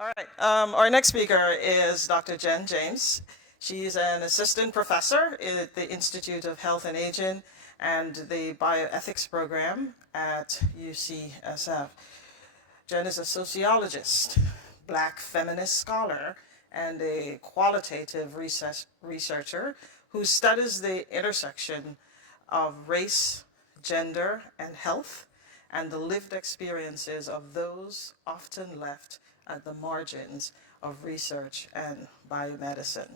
All right. Our next speaker is Dr. Jen James. She's an assistant professor at the Institute of Health and Aging and the Bioethics program at UCSF. Jen is a sociologist, Black feminist scholar, and a qualitative researcher who studies the intersection of race, gender, and health, and the lived experiences of those often left at the margins of research and biomedicine.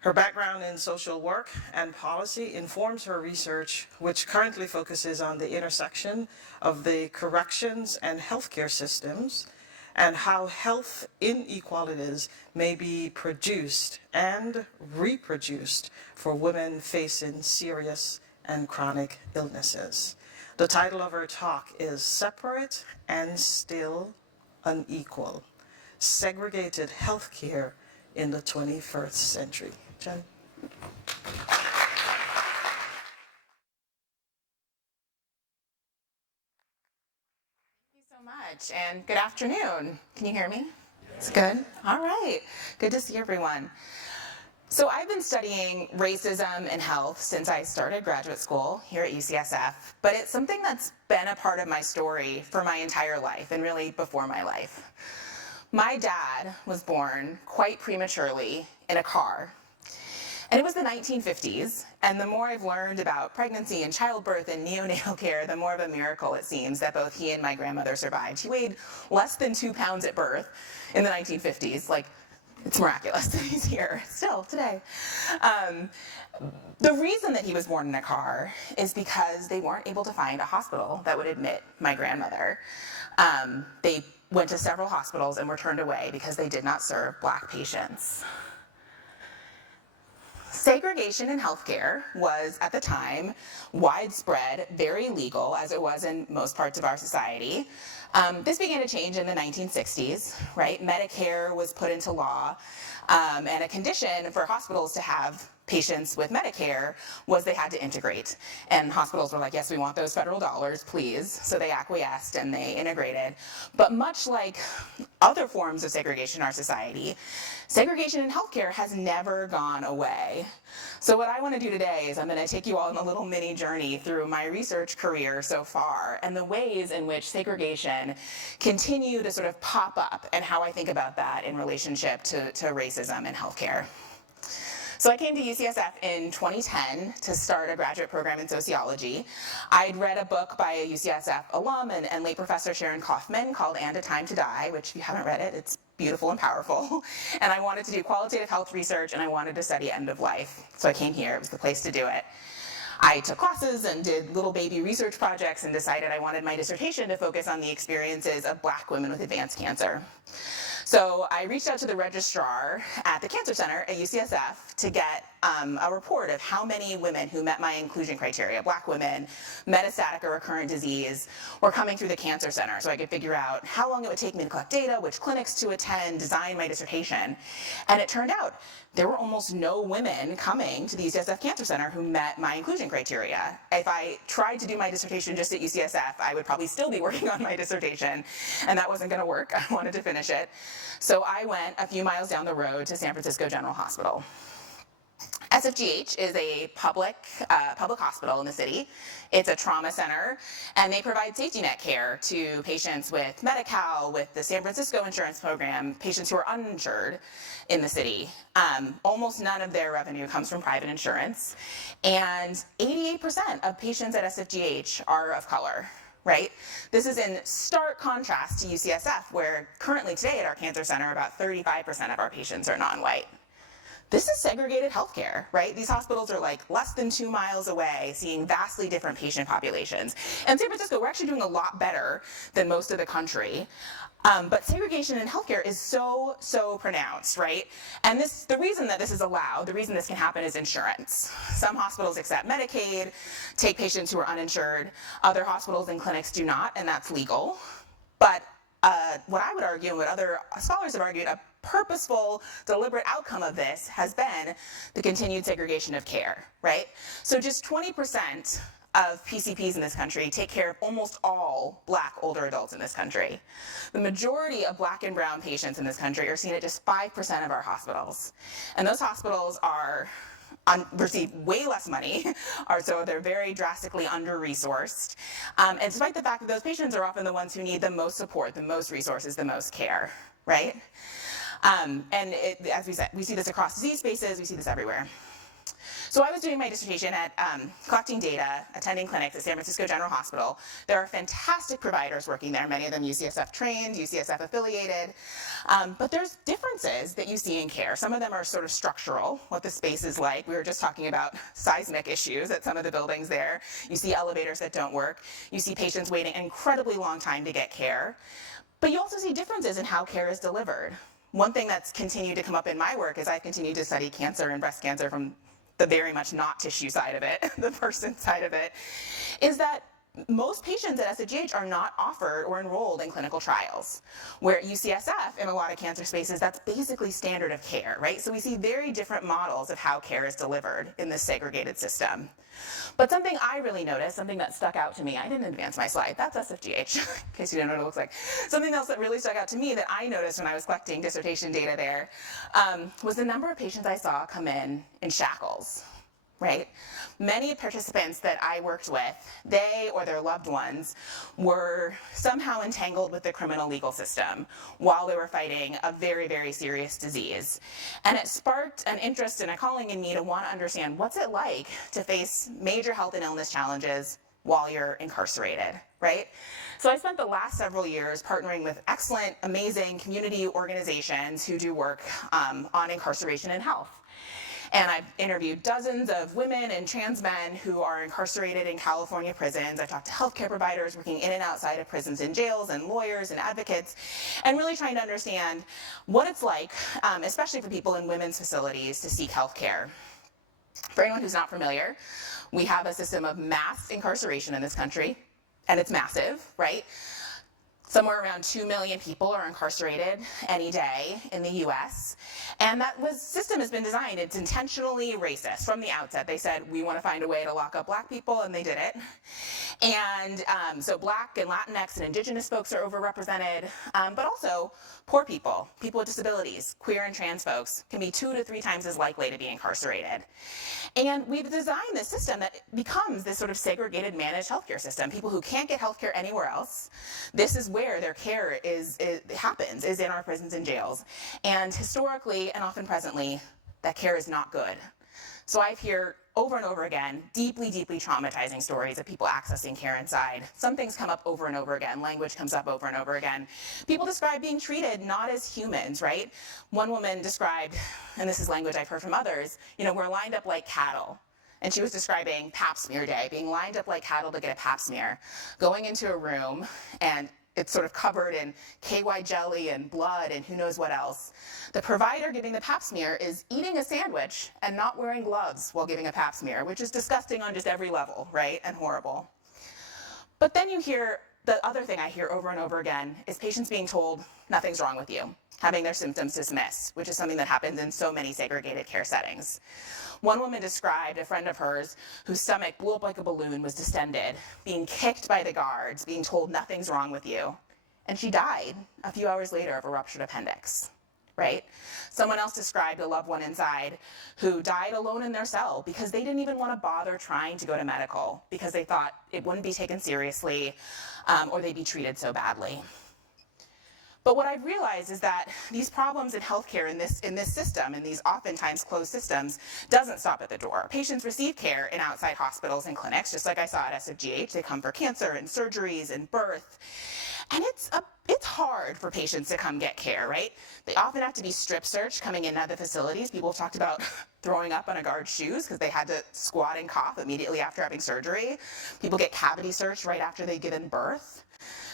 Her background in social work and policy informs her research, which currently focuses on the intersection of the corrections and healthcare systems and how health inequalities may be produced and reproduced for women facing serious and chronic illnesses. The title of her talk is Separate and Still Unequal: Segregated Healthcare in the 21st Century. Jen? So much, and good afternoon. Can you hear me? It's good? All right. Good to see everyone. So I've been studying racism and health since I started graduate school here at UCSF, but it's something that's been a part of my story for my entire life, and really before my life. My dad was born quite prematurely in a car. And it was the 1950s, and the more I've learned about pregnancy and childbirth and neonatal care, the more of a miracle it seems that both he and my grandmother survived. He weighed less than 2 pounds at birth in the 1950s. Like, it's miraculous that he's here still today. The reason that he was born in a car is because they weren't able to find a hospital that would admit my grandmother. They went to several hospitals and were turned away because they did not serve Black patients. Segregation in healthcare was, at the time, widespread, very legal, as it was in most parts of our society. This began to change in the 1960s, right? Medicare was put into law, and a condition for hospitals to have patients with Medicare was they had to integrate. And hospitals were like, yes, we want those federal dollars, please. So they acquiesced and they integrated. But much like other forms of segregation in our society, segregation in healthcare has never gone away. So what I want to do today is I'm going to take you all on a little mini journey through my research career so far and the ways in which segregation continue to sort of pop up and how I think about that in relationship to racism in healthcare. So I came to UCSF in 2010 to start a graduate program in sociology. I'd read a book by a UCSF alum and late professor Sharon Kaufman called And a Time to Die, which if you haven't read it, it's beautiful and powerful. And I wanted to do qualitative health research and I wanted to study end of life. So I came here, it was the place to do it. I took classes and did little baby research projects and decided I wanted my dissertation to focus on the experiences of Black women with advanced cancer. So I reached out to the registrar at the Cancer Center at UCSF to get a report of how many women who met my inclusion criteria, Black women, metastatic or recurrent disease, were coming through the Cancer Center, so I could figure out how long it would take me to collect data, which clinics to attend, design my dissertation. And it turned out there were almost no women coming to the UCSF Cancer Center who met my inclusion criteria. If I tried to do my dissertation just at UCSF, I would probably still be working on my dissertation, and that wasn't gonna work. I wanted to finish it. So I went a few miles down the road to San Francisco General Hospital. SFGH is a public hospital in the city. It's a trauma center, and they provide safety net care to patients with Medi-Cal, with the San Francisco insurance program, patients who are uninsured in the city. Almost none of their revenue comes from private insurance, and 88% of patients at SFGH are of color. Right? This is in stark contrast to UCSF, where currently today at our cancer center, about 35% of our patients are non-white. This is segregated healthcare, right? These hospitals are like less than 2 miles away, seeing vastly different patient populations. And San Francisco, we're actually doing a lot better than most of the country. But segregation in healthcare is so pronounced, right? And the reason that this is allowed, the reason this can happen is insurance. Some hospitals accept Medicaid, take patients who are uninsured. Other hospitals and clinics do not, and that's legal. But what I would argue, and what other scholars have argued, a purposeful, deliberate outcome of this has been the continued segregation of care, right? So just 20% of PCPs in this country take care of almost all Black older adults in this country. The majority of Black and brown patients in this country are seen at just 5% of our hospitals. And those hospitals are receive way less money, so they're very drastically under-resourced. And despite the fact that those patients are often the ones who need the most support, the most resources, the most care, right? As we said, we see this across disease spaces, we see this everywhere. So I was doing my dissertation at collecting data, attending clinics at San Francisco General Hospital. There are fantastic providers working there, many of them UCSF trained, UCSF affiliated, but there's differences that you see in care. Some of them are sort of structural, what the space is like. We were just talking about seismic issues at some of the buildings there. You see elevators that don't work. You see patients waiting an incredibly long time to get care. But you also see differences in how care is delivered. One thing that's continued to come up in my work as I've continued to study cancer and breast cancer from the very much not tissue side of it, the person side of it, is that most patients at SFGH are not offered or enrolled in clinical trials, where at UCSF, in a lot of cancer spaces, that's basically standard of care, right? So we see very different models of how care is delivered in this segregated system. But something I really noticed, something that stuck out to me, I didn't advance my slide, that's SFGH, in case you didn't know what it looks like. Something else that really stuck out to me that I noticed when I was collecting dissertation data there was the number of patients I saw come in shackles. Right? Many participants that I worked with, they or their loved ones were somehow entangled with the criminal legal system while they were fighting a very, very serious disease. And it sparked an interest and a calling in me to want to understand what's it like to face major health and illness challenges while you're incarcerated, right? So I spent the last several years partnering with excellent, amazing community organizations who do work on incarceration and health. And I've interviewed dozens of women and trans men who are incarcerated in California prisons. I've talked to healthcare providers working in and outside of prisons and jails, and lawyers and advocates, and really trying to understand what it's like, especially for people in women's facilities, to seek healthcare. For anyone who's not familiar, we have a system of mass incarceration in this country, and it's massive, right? Somewhere around 2 million people are incarcerated any day in the US. And that system has been designed, it's intentionally racist from the outset. They said, we want to find a way to lock up Black people, and they did it. And so Black and Latinx and Indigenous folks are overrepresented, but also poor people, people with disabilities, queer and trans folks can be 2 to 3 times as likely to be incarcerated. And we've designed this system that becomes this sort of segregated managed healthcare system. People who can't get healthcare anywhere else, this is where their care happens, is in our prisons and jails. And historically, and often presently, that care is not good. So I've heard over and over again, deeply, deeply traumatizing stories of people accessing care inside. Some things come up over and over again. Language comes up over and over again. People describe being treated not as humans, right? One woman described, and this is language I've heard from others, we're lined up like cattle. And she was describing pap smear day, being lined up like cattle to get a pap smear, going into a room, and it's sort of covered in KY jelly and blood and who knows what else. The provider giving the pap smear is eating a sandwich and not wearing gloves while giving a pap smear, which is disgusting on just every level, right? And horrible. But then you hear, the other thing I hear over and over again is patients being told nothing's wrong with you, having their symptoms dismissed, which is something that happens in so many segregated care settings. One woman described a friend of hers whose stomach blew up like a balloon, was distended, being kicked by the guards, being told nothing's wrong with you. And she died a few hours later of a ruptured appendix, right? Someone else described a loved one inside who died alone in their cell because they didn't even want to bother trying to go to medical because they thought it wouldn't be taken seriously or they'd be treated so badly. But what I've realized is that these problems in healthcare in this system, in these oftentimes closed systems, doesn't stop at the door. Patients receive care in outside hospitals and clinics, just like I saw at SFGH. They come for cancer and surgeries and birth. And it's hard for patients to come get care, right? They often have to be strip searched coming in at the facilities. People have talked about throwing up on a guard's shoes because they had to squat and cough immediately after having surgery. People get cavity searched right after they've given birth.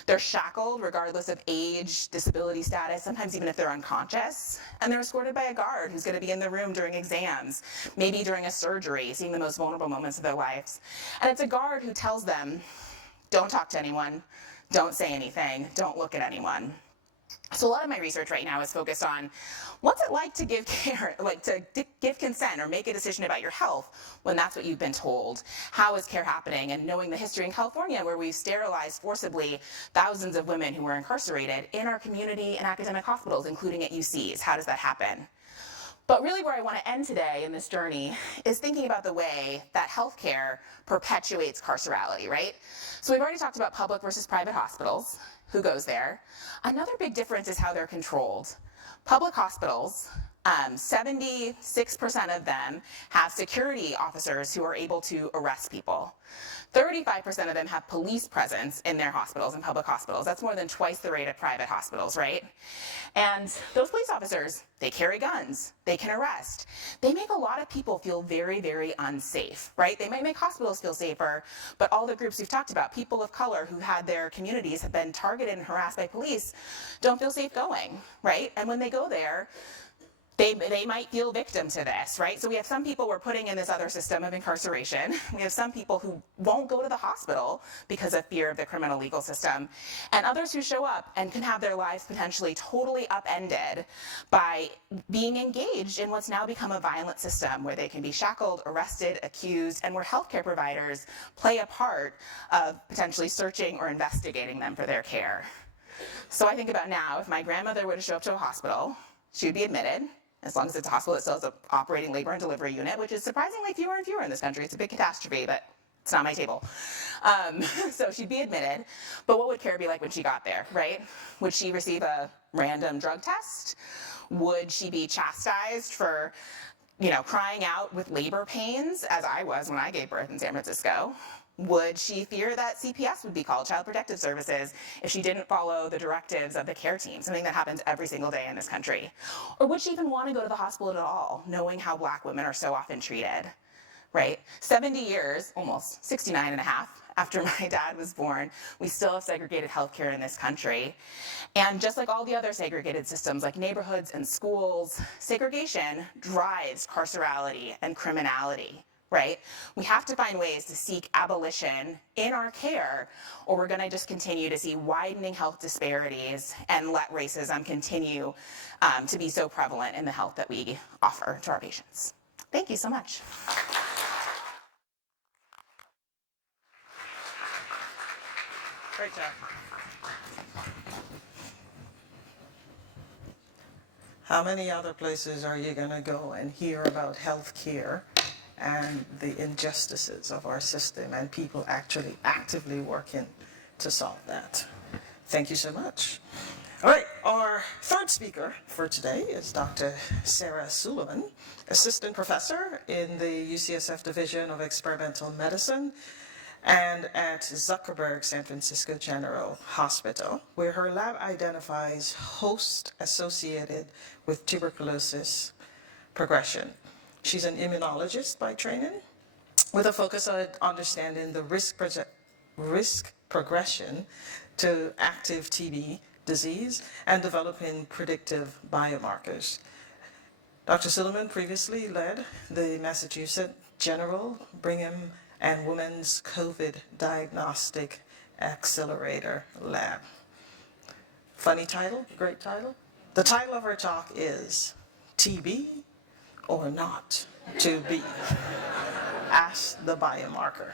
They're shackled regardless of age, disability status, sometimes even if they're unconscious. And they're escorted by a guard who's going to be in the room during exams, maybe during a surgery, seeing the most vulnerable moments of their lives. And it's a guard who tells them, don't talk to anyone, don't say anything, don't look at anyone. So a lot of my research right now is focused on what's it like to give care, like to give consent or make a decision about your health when that's what you've been told. How is care happening? And knowing the history in California where we've sterilized forcibly thousands of women who were incarcerated in our community and academic hospitals, including at UCs. How does that happen? But really where I want to end today in this journey is thinking about the way that healthcare perpetuates carcerality, right? So we've already talked about public versus private hospitals, who goes there. Another big difference is how they're controlled. Public hospitals, 76% of them have security officers who are able to arrest people. 35% of them have police presence in their hospitals, in public hospitals. That's more than twice the rate of private hospitals, right? And those police officers, they carry guns, they can arrest. They make a lot of people feel very, very unsafe, right? They might make hospitals feel safer, but all the groups we've talked about, people of color who had their communities have been targeted and harassed by police, don't feel safe going, right? And when they go there, they might feel victim to this, right? So we have some people we're putting in this other system of incarceration. We have some people who won't go to the hospital because of fear of the criminal legal system, and others who show up and can have their lives potentially totally upended by being engaged in what's now become a violent system where they can be shackled, arrested, accused, and where healthcare providers play a part of potentially searching or investigating them for their care. So I think about now, if my grandmother were to show up to a hospital, she would be admitted. As long as it's a hospital that still has an operating labor and delivery unit, which is surprisingly fewer and fewer in this country. It's a big catastrophe, but it's not my table. So she'd be admitted, but what would care be like when she got there, right? Would she receive a random drug test? Would she be chastised for, crying out with labor pains, as I was when I gave birth in San Francisco? Would she fear that CPS would be called, Child Protective Services, if she didn't follow the directives of the care team, something that happens every single day in this country? Or would she even want to go to the hospital at all, knowing how Black women are so often treated, right? 70 years, almost 69 and a half, after my dad was born, we still have segregated healthcare in this country. And just like all the other segregated systems, like neighborhoods and schools, segregation drives carcerality and criminality. Right? We have to find ways to seek abolition in our care, or we're going to just continue to see widening health disparities and let racism continue to be so prevalent in the health that we offer to our patients. Thank you so much. Great job. How many other places are you going to go and hear about health care and the injustices of our system and people actually actively working to solve that? Thank you so much. All right, our third speaker for today is Dr. Sarah Suleiman, assistant professor in the UCSF Division of Experimental Medicine and at Zuckerberg San Francisco General Hospital, where her lab identifies hosts associated with tuberculosis progression. She's an immunologist by training, with a focus on understanding the risk progression to active TB disease and developing predictive biomarkers. Dr. Suleiman previously led the Massachusetts General Brigham and Women's COVID Diagnostic Accelerator Lab. Funny title, great title. The title of her talk is TB or Not to Be. Ask the Biomarker.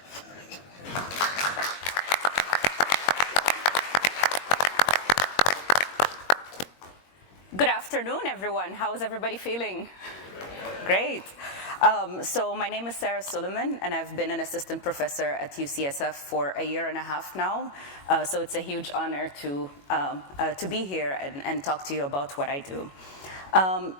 Good afternoon, everyone. How's everybody feeling? Great. So my name is Sarah Suleiman, and I've been an assistant professor at UCSF for a year and a half now. So it's a huge honor to be here and talk to you about what I do. I'm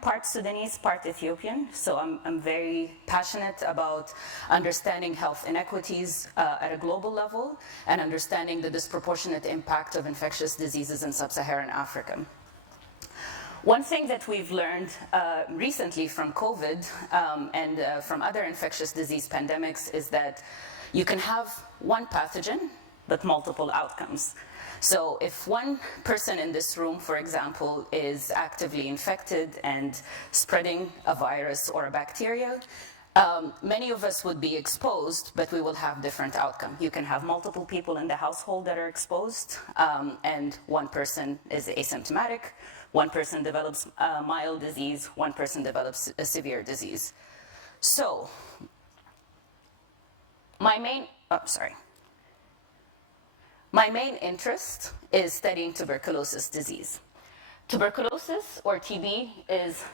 part Sudanese, part Ethiopian, so I'm very passionate about understanding health inequities at a global level and understanding the disproportionate impact of infectious diseases in sub-Saharan Africa. One thing that we've learned recently from COVID and from other infectious disease pandemics is that you can have one pathogen, but multiple outcomes. So if one person in this room, for example, is actively infected and spreading a virus or a bacteria, Many of us would be exposed, but we will have different outcome. You can have multiple people in the household that are exposed, and one person is asymptomatic, one person develops a mild disease, one person develops a severe disease. So, my main interest is studying tuberculosis disease. Tuberculosis, or TB, is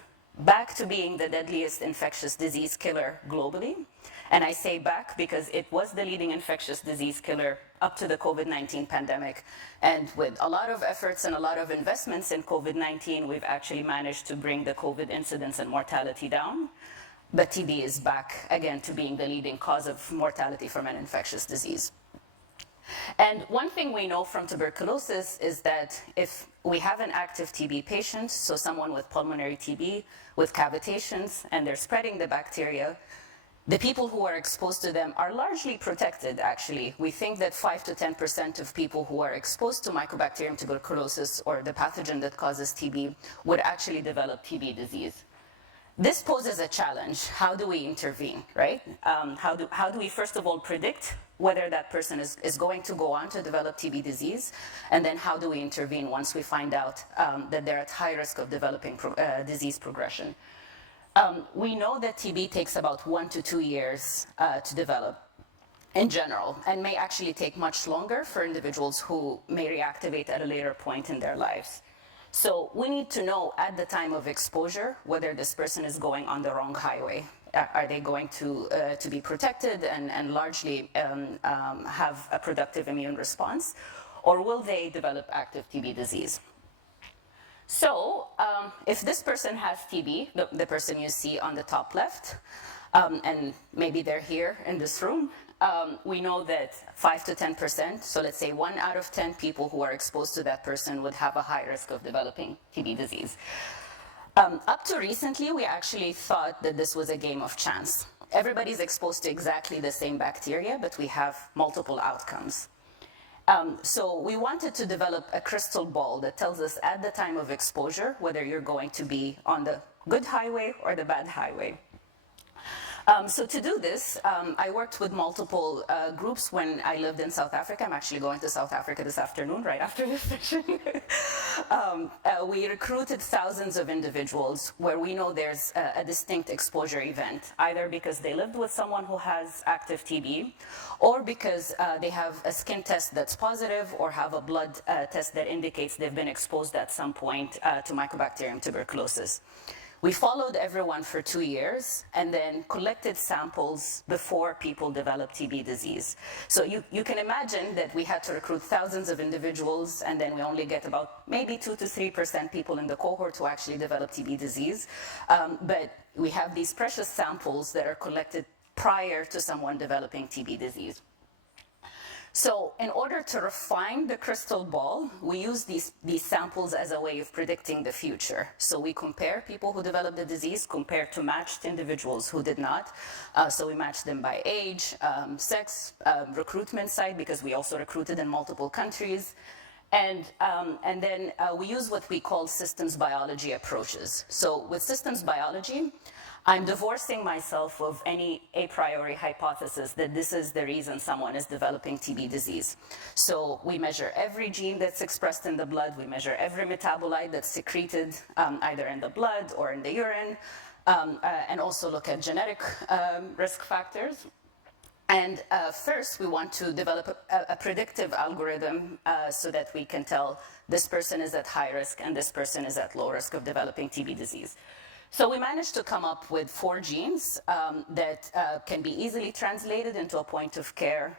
back to being the deadliest infectious disease killer globally. And I say back because it was the leading infectious disease killer up to the COVID-19 pandemic. And with a lot of efforts and a lot of investments in COVID-19, we've actually managed to bring the COVID incidence and mortality down. But TB is back again to being the leading cause of mortality from an infectious disease. And one thing we know from tuberculosis is that if we have an active TB patient, so someone with pulmonary TB with cavitations, and they're spreading the bacteria, the people who are exposed to them are largely protected, actually. We think that 5 to 10% of people who are exposed to Mycobacterium tuberculosis, or the pathogen that causes TB, would actually develop TB disease. This poses a challenge. How do we intervene, right? How do we, first of all, predict whether that person is going to go on to develop TB disease? And then how do we intervene once we find out that they're at high risk of developing disease progression? We know that TB takes about 1 to 2 years to develop in general, and may actually take much longer for individuals who may reactivate at a later point in their lives. So we need to know at the time of exposure whether this person is going on the wrong highway. Are they going to be protected and largely have a productive immune response? Or will they develop active TB disease? So if this person has TB, the person you see on the top left, and maybe they're here in this room, we know that 5 to 10%, so let's say 1 out of 10 people who are exposed to that person would have a high risk of developing TB disease. Up to recently, we actually thought that this was a game of chance. Everybody's exposed to exactly the same bacteria, but we have multiple outcomes. So we wanted to develop a crystal ball that tells us at the time of exposure whether you're going to be on the good highway or the bad highway. So to do this, I worked with multiple groups when I lived in South Africa. I'm actually going to South Africa this afternoon, right after this session. We recruited thousands of individuals where we know there's a distinct exposure event, either because they lived with someone who has active TB, or because they have a skin test that's positive, or have a blood test that indicates they've been exposed at some point to Mycobacterium tuberculosis. We followed everyone for 2 years and then collected samples before people developed TB disease. So you can imagine that we had to recruit thousands of individuals, and then we only get about maybe 2 to 3% people in the cohort who actually develop TB disease. But we have these precious samples that are collected prior to someone developing TB disease. So in order to refine the crystal ball, we use these samples as a way of predicting the future. So we compare people who developed the disease compared to matched individuals who did not. So we matched them by age, sex, recruitment site, because we also recruited in multiple countries. And then we use what we call systems biology approaches. So with systems biology, I'm divorcing myself of any a priori hypothesis that this is the reason someone is developing TB disease. So we measure every gene that's expressed in the blood, we measure every metabolite that's secreted either in the blood or in the urine, and also look at genetic risk factors. And first, we want to develop a predictive algorithm so that we can tell this person is at high risk and this person is at low risk of developing TB disease. So we managed to come up with 4 genes that can be easily translated into a point-of-care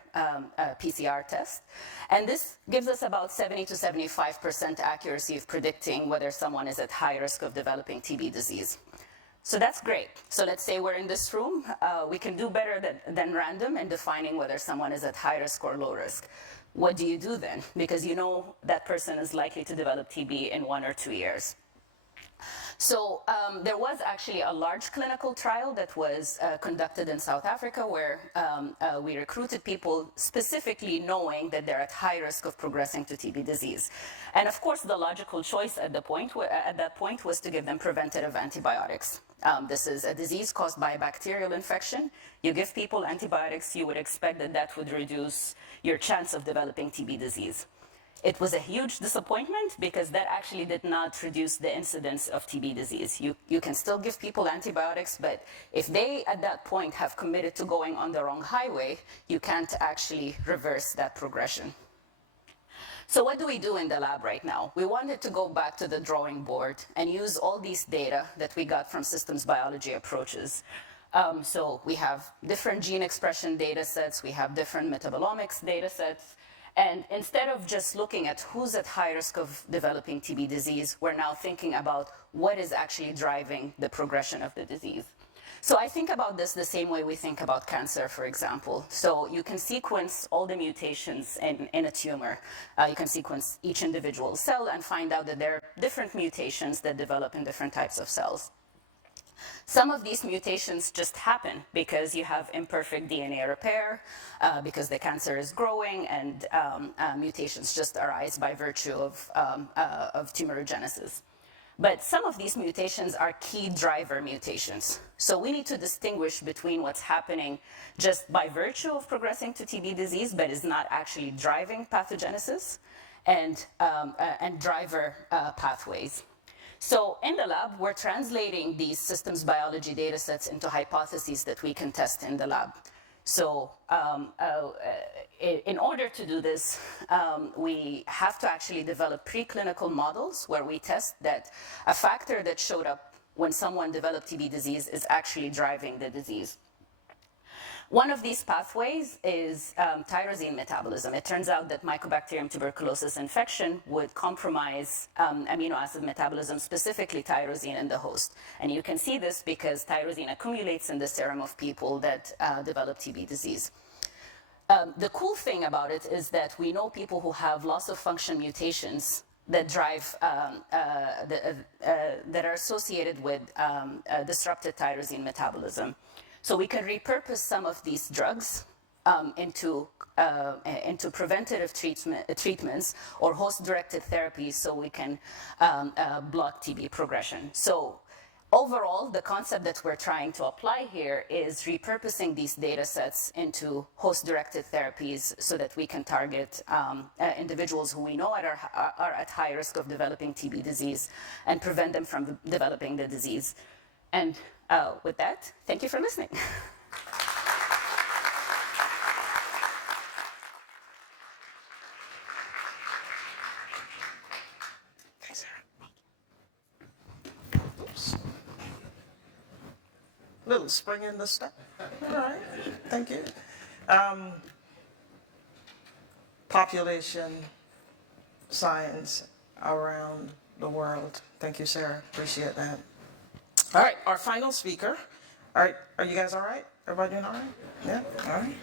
PCR test. And this gives us about 70 to 75% accuracy of predicting whether someone is at high risk of developing TB disease. So that's great. So let's say we're in this room. We can do better than random in defining whether someone is at high risk or low risk. What do you do then? Because you know that person is likely to develop TB in 1 or 2 years. So there was actually a large clinical trial that was conducted in South Africa where we recruited people specifically knowing that they're at high risk of progressing to TB disease. And of course, the logical choice at that point was to give them preventative antibiotics. This is a disease caused by a bacterial infection. You give people antibiotics, you would expect that that would reduce your chance of developing TB disease. It was a huge disappointment because that actually did not reduce the incidence of TB disease. You can still give people antibiotics, but if they at that point have committed to going on the wrong highway, you can't actually reverse that progression. So what do we do in the lab right now? We wanted to go back to the drawing board and use all these data that we got from systems biology approaches. So we have different gene expression data sets, we have different metabolomics data sets, and instead of just looking at who's at high risk of developing TB disease, we're now thinking about what is actually driving the progression of the disease. So I think about this the same way we think about cancer, for example. So you can sequence all the mutations in a tumor. You can sequence each individual cell and find out that there are different mutations that develop in different types of cells. Some of these mutations just happen because you have imperfect DNA repair, because the cancer is growing, and mutations just arise by virtue of tumorigenesis. But some of these mutations are key driver mutations. So we need to distinguish between what's happening just by virtue of progressing to TB disease, but is not actually driving pathogenesis, and driver pathways. So in the lab, we're translating these systems biology data sets into hypotheses that we can test in the lab. So in order to do this, we have to actually develop preclinical models where we test that a factor that showed up when someone developed TB disease is actually driving the disease. One of these pathways is tyrosine metabolism. It turns out that Mycobacterium tuberculosis infection would compromise amino acid metabolism, specifically tyrosine in the host. And you can see this because tyrosine accumulates in the serum of people that develop TB disease. The cool thing about it is that we know people who have loss of function mutations that drive, that are associated with disrupted tyrosine metabolism. So we can repurpose some of these drugs into preventative treatments or host-directed therapies so we can block TB progression. So overall, the concept that we're trying to apply here is repurposing these data sets into host-directed therapies so that we can target individuals who we know are at high risk of developing TB disease and prevent them from developing the disease. And with that, thank you for listening. Thanks, Sarah. Oops. Little spring in the step. All right, thank you. Population science around the world. Thank you, Sarah. Appreciate that. All right, our final speaker. All right, are you guys all right? Everybody doing all right? Yeah, all right.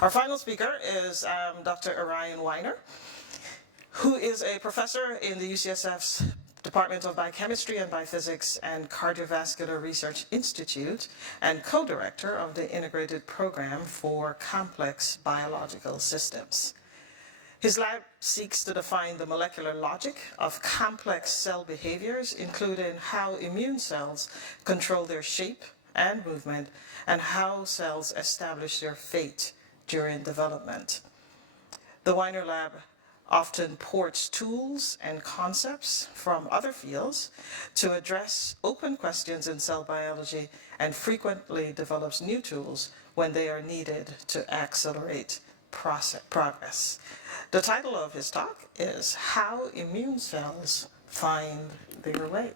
Our final speaker is Dr. Orion Weiner, who is a professor in the UCSF's Department of Biochemistry and Biophysics and Cardiovascular Research Institute and co-director of the Integrated Program for Complex Biological Systems. His lab seeks to define the molecular logic of complex cell behaviors, including how immune cells control their shape and movement, and how cells establish their fate during development. The Weiner Lab often ports tools and concepts from other fields to address open questions in cell biology and frequently develops new tools when they are needed to accelerate progress. The title of his talk is How Immune Cells Find Their Way.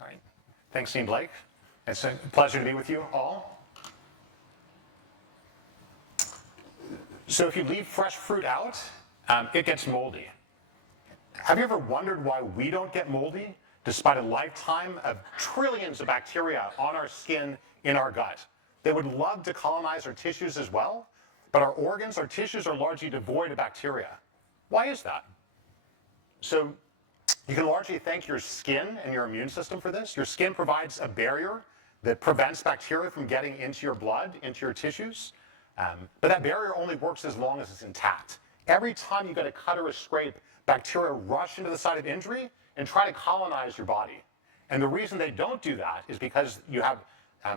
All right. Thanks, Nicquet Blake. It's a pleasure to be with you all. So if you leave fresh fruit out, it gets moldy. Have you ever wondered why we don't get moldy despite a lifetime of trillions of bacteria on our skin, in our gut? They would love to colonize our tissues as well, but our organs, our tissues are largely devoid of bacteria. Why is that? So you can largely thank your skin and your immune system for this. Your skin provides a barrier that prevents bacteria from getting into your blood, into your tissues. But that barrier only works as long as it's intact. every time you get a cut or a scrape, bacteria rush into the site of injury and try to colonize your body. And the reason they don't do that is because you have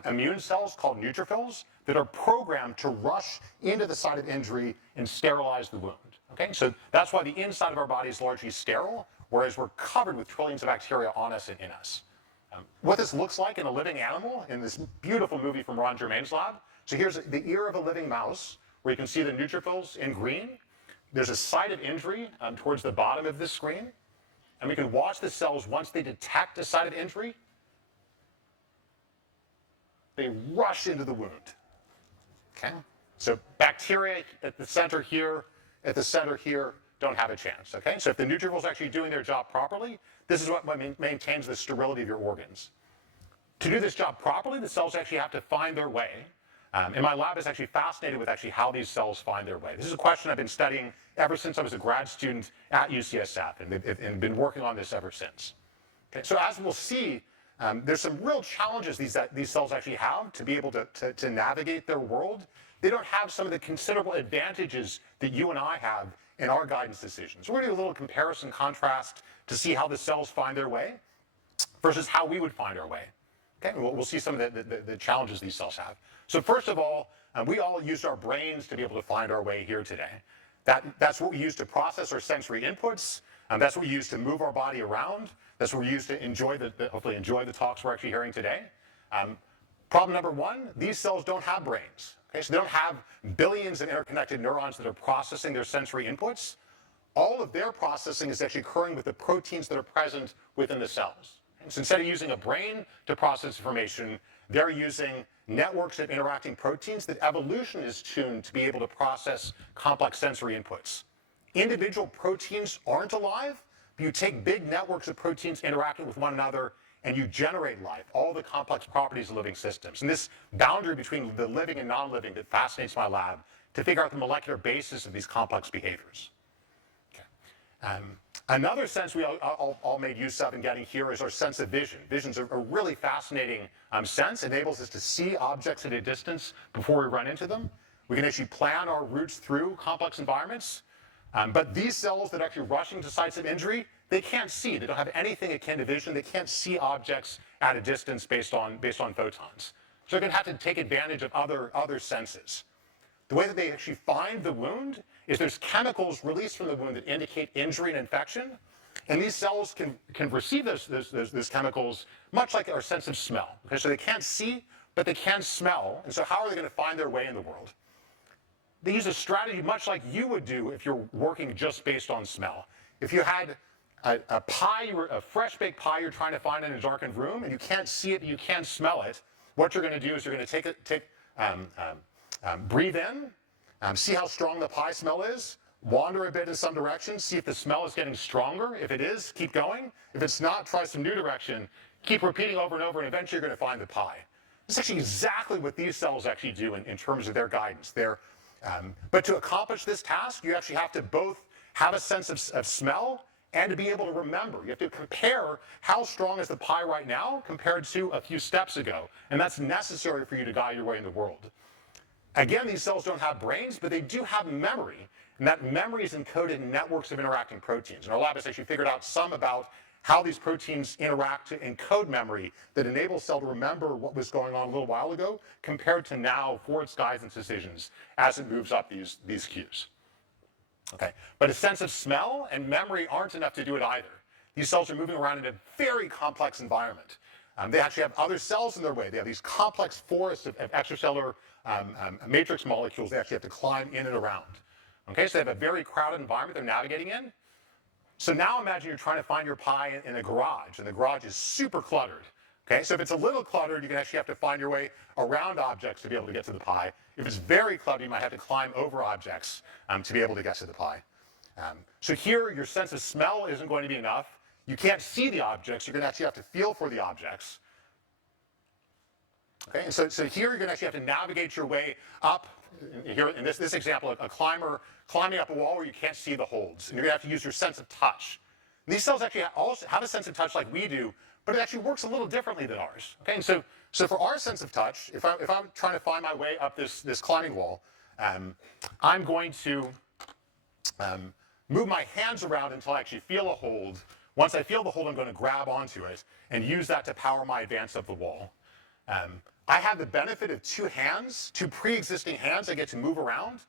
immune cells called neutrophils that are programmed to rush into the site of injury and sterilize the wound. Okay, so that's why the inside of our body is largely sterile, whereas we're covered with trillions of bacteria on us and in us. What this looks like in a living animal in this beautiful movie from Ron Germain's lab. So here's the ear of a living mouse, where you can see the neutrophils in green. There's a site of injury towards the bottom of this screen. And we can watch the cells, once they detect a site of injury, they rush into the wound. Okay? So bacteria at the center here, at the center here, don't have a chance. Okay? So if the neutrophils are actually doing their job properly, this is what maintains the sterility of your organs. To do this job properly, the cells actually have to find their way. And my lab is actually fascinated with actually how these cells find their way. This is a question I've been studying ever since I was a grad student at UCSF, and been working on this ever since. Okay, so as we'll see, there's some real challenges these cells actually have to be able to navigate their world. They don't have some of the considerable advantages that you and I have in our guidance decisions. We're going to do a little comparison contrast to see how the cells find their way versus how we would find our way. Okay, we'll see some of the challenges these cells have. So first of all, we all used our brains to be able to find our way here today. That's what we use to process our sensory inputs. That's what we use to move our body around. That's what we use to hopefully enjoy the talks we're actually hearing today. Problem number one, these cells don't have brains. Okay, so they don't have billions of interconnected neurons that are processing their sensory inputs. All of their processing is actually occurring with the proteins that are present within the cells. So instead of using a brain to process information, they're using networks of interacting proteins that evolution is tuned to be able to process complex sensory inputs. Individual proteins aren't alive, but you take big networks of proteins interacting with one another and you generate life, all the complex properties of living systems. And this boundary between the living and non-living that fascinates my lab to figure out the molecular basis of these complex behaviors. Okay. Another sense we all made use of in getting here is our sense of vision. Vision's a really fascinating sense. It enables us to see objects at a distance before we run into them. We can actually plan our routes through complex environments. But these cells that are actually rush into sites of injury, they can't see. They don't have anything akin to vision. They can't see objects at a distance based on photons. So they're going to have to take advantage of other senses. The way that they actually find the wound is there's chemicals released from the wound that indicate injury and infection. And these cells can receive those chemicals much like our sense of smell. Okay, so they can't see, but they can smell. And so how are they going to find their way in the world? They use a strategy much like you would do if you're working just based on smell. If you had a fresh baked pie you're trying to find in a darkened room and you can't see it, you can't smell it, what you're going to do is you're going to breathe in, see how strong the pie smell is, wander a bit in some direction, see if the smell is getting stronger. If it is, keep going. If it's not, try some new direction. Keep repeating over and over, and eventually you're going to find the pie. It's actually exactly what these cells actually do in terms of their guidance. But to accomplish this task, you actually have to both have a sense of smell and to be able to remember. You have to compare how strong is the pie right now compared to a few steps ago. And that's necessary for you to guide your way in the world. Again, these cells don't have brains, but they do have memory. And that memory is encoded in networks of interacting proteins. And our lab has actually figured out some about how these proteins interact to encode memory that enables cell to remember what was going on a little while ago compared to now for its guidance decisions as it moves up these cues. Okay, but a sense of smell and memory aren't enough to do it either. These cells are moving around in a very complex environment. They actually have other cells in their way. They have these complex forests of extracellular matrix molecules they actually have to climb in and around. Okay, so they have a very crowded environment they're navigating in. So now imagine you're trying to find your pie in a garage, and the garage is super cluttered. Okay, so if it's a little cluttered, you can actually have to find your way around objects to be able to get to the pie. If it's very cluttered, you might have to climb over objects to be able to get to the pie. So here, your sense of smell isn't going to be enough. You can't see the objects. You're going to actually have to feel for the objects. Okay, and so here you're going to actually have to navigate your way up. Here in this example, a climber climbing up a wall where you can't see the holds. And you're going to have to use your sense of touch. And these cells actually also have a sense of touch like we do, but it actually works a little differently than ours. Okay, and so for our sense of touch, if I'm trying to find my way up this climbing wall, I'm going to move my hands around until I actually feel a hold. Once I feel the hold, I'm going to grab onto it and use that to power my advance up the wall. I have the benefit of two hands, two pre-existing hands I get to move around.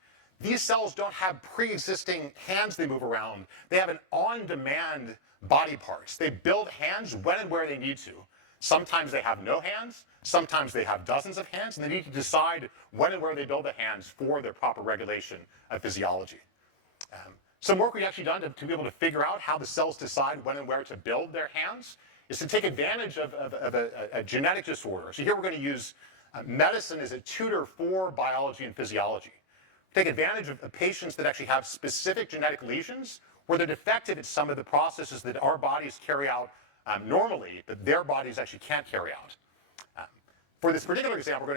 These cells don't have pre-existing hands they move around. They have an on-demand body parts. They build hands when and where they need to. Sometimes they have no hands, sometimes they have dozens of hands, and they need to decide when and where they build the hands for their proper regulation of physiology. Some work we've actually done to be able to figure out how the cells decide when and where to build their hands is to take advantage of a genetic disorder. So here we're going to use medicine as a tutor for biology and physiology. Take advantage of patients that actually have specific genetic lesions where they're defective at some of the processes that our bodies carry out normally, but their bodies actually can't carry out. For this particular example,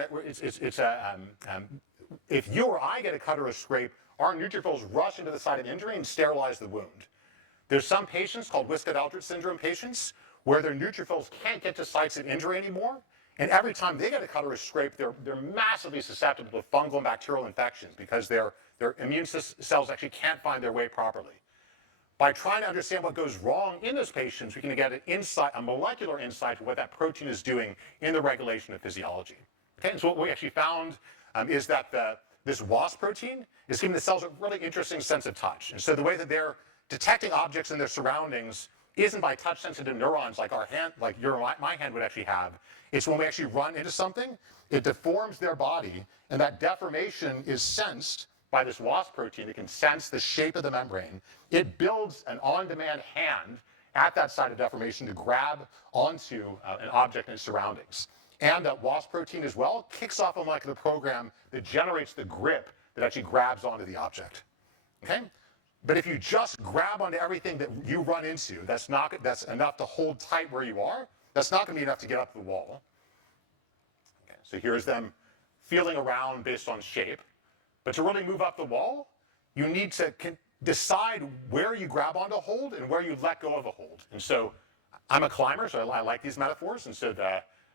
if you or I get a cut or a scrape, our neutrophils rush into the site of injury and sterilize the wound. There's some patients called Wiskott-Aldrich syndrome patients where their neutrophils can't get to sites of injury anymore, and every time they get a cut or a scrape, they're massively susceptible to fungal and bacterial infections because their immune cells actually can't find their way properly. By trying to understand what goes wrong in those patients, we can get an insight, a molecular insight to what that protein is doing in the regulation of physiology. Okay, and so what we actually found is that this WAS protein is giving the cells a really interesting sense of touch. And so the way that they're detecting objects in their surroundings isn't by touch-sensitive neurons like our hand, like your my hand would actually have. It's when we actually run into something, it deforms their body, and that deformation is sensed by this WAS protein that can sense the shape of the membrane. It builds an on-demand hand at that site of deformation to grab onto an object in its surroundings. And that WAS protein as well kicks off a molecular program that generates the grip that actually grabs onto the object. Okay? But if you just grab onto everything that you run into, that's enough to hold tight where you are, that's not going to be enough to get up the wall. Okay, so here's them feeling around based on shape. But to really move up the wall, you need to decide where you grab onto a hold and where you let go of a hold. And so I'm a climber, so I like these metaphors. And so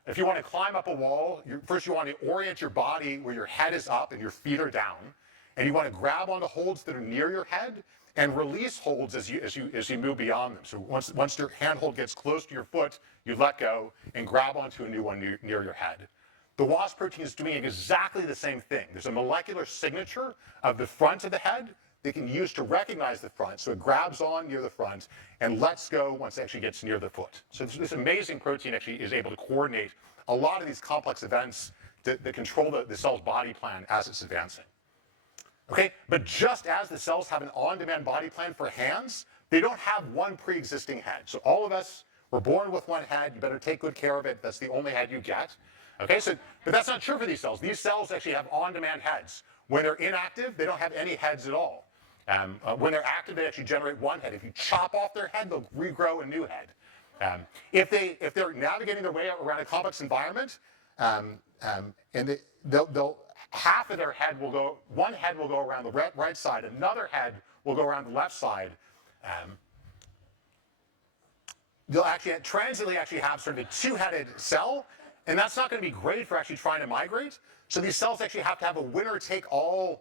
if you want to climb up a wall, first you want to orient your body where your head is up and your feet are down. And you want to grab onto holds that are near your head and release holds as you move beyond them. So once your handhold gets close to your foot, you let go and grab onto a new one near your head. The WAS protein is doing exactly the same thing. There's a molecular signature of the front of the head they can use to recognize the front. So it grabs on near the front and lets go once it actually gets near the foot. So this amazing protein actually is able to coordinate a lot of these complex events that control the cell's body plan as it's advancing. Okay, but just as the cells have an on-demand body plan for hands, they don't have one pre-existing head. So all of us were born with one head. You better take good care of it. That's the only head you get. Okay, but that's not true for these cells. These cells actually have on-demand heads. When they're inactive, they don't have any heads at all. When they're active, they actually generate one head. If you chop off their head, they'll regrow a new head. If they're navigating their way around a complex environment, and they'll half of their head will go, one head will go around the right side, another head will go around the left side. They'll actually transiently have sort of a two-headed cell, and that's not going to be great for actually trying to migrate. So these cells actually have to have a winner-take-all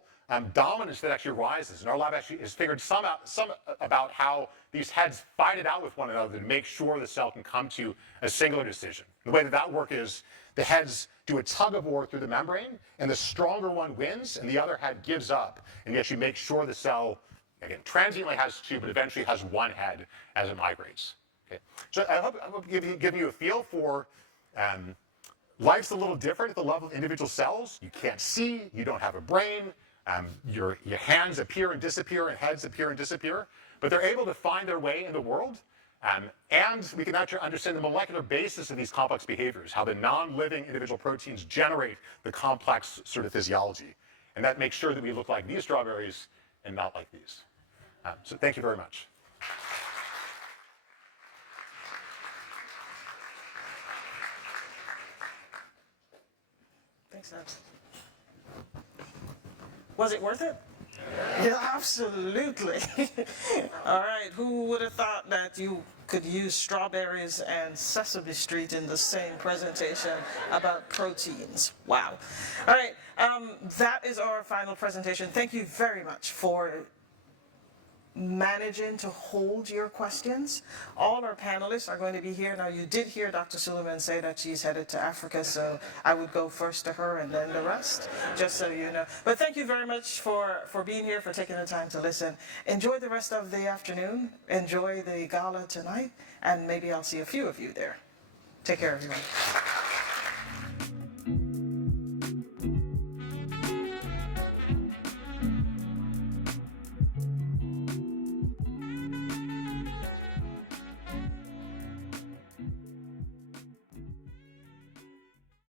dominance that actually arises. And our lab actually has figured some about how these heads fight it out with one another to make sure the cell can come to a singular decision. The way that works is the heads do a tug of war through the membrane, and the stronger one wins, and the other head gives up, and you actually make sure the cell, again, transiently has two, but eventually has one head as it migrates. Okay. So I hope give you a feel for life's a little different at the level of individual cells. You can't see, you don't have a brain, your hands appear and disappear, and heads appear and disappear, but they're able to find their way in the world. And we can actually understand the molecular basis of these complex behaviors, how the non-living individual proteins generate the complex sort of physiology. And that makes sure that we look like these strawberries and not like these. So thank you very much. Thanks, Ed. Was it worth it? Yeah, absolutely. All right, who would have thought that you could use strawberries and Sesame Street in the same presentation about proteins? Wow. All right, that is our final presentation. Thank you very much for managing to hold your questions. All our panelists are going to be here. Now, you did hear Dr. Suleiman say that she's headed to Africa, so I would go first to her and then the rest, just so you know. But thank you very much for being here, for taking the time to listen. Enjoy the rest of the afternoon. Enjoy the gala tonight, and maybe I'll see a few of you there. Take care, everyone.